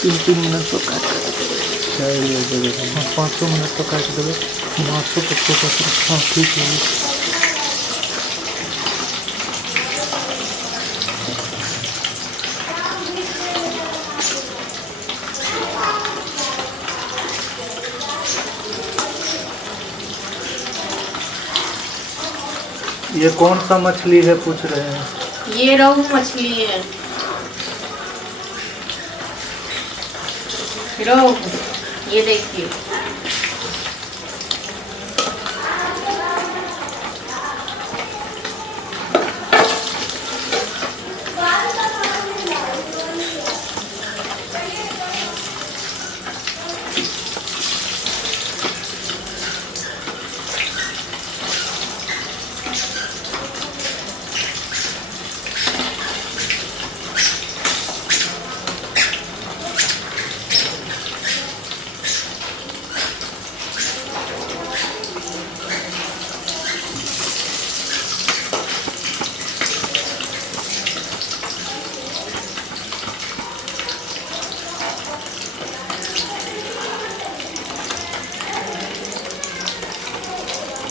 3-3 minute पका के 5 minute पका के देवे माछो के छोटा सा ठीक है। ये कौन सा मछली है पूछ रहे हैं? ये रोहू मछली है, रोहू। ये देखिए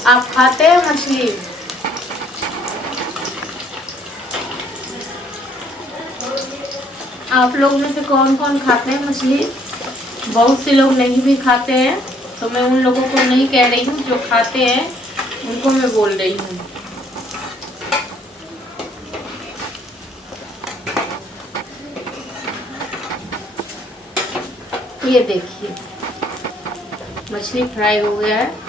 आप खाते हैं मछली? आप लोग में से कौन कौन खाते हैं मछली? बहुत से लोग नहीं भी खाते हैं, तो मैं उन लोगों को नहीं कह रही हूँ, जो खाते हैं उनको मैं बोल रही हूँ। ये देखिए मछली फ्राई हो गया है।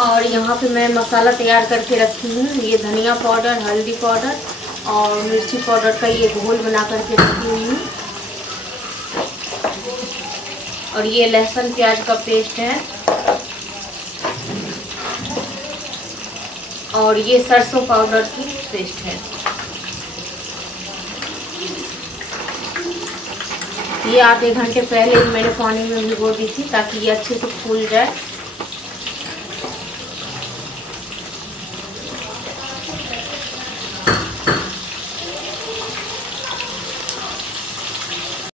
और यहाँ पे मैं मसाला तैयार करके रखी हूँ। ये धनिया पाउडर, हल्दी पाउडर और मिर्ची पाउडर का ये घोल बना करके रखी हुई हूँ। और ये लहसुन प्याज का पेस्ट है। और ये सरसों पाउडर की पेस्ट है। ये आधे घंटे पहले ही मैंने पानी में भिगो दी थी ताकि ये अच्छे से फूल जाए।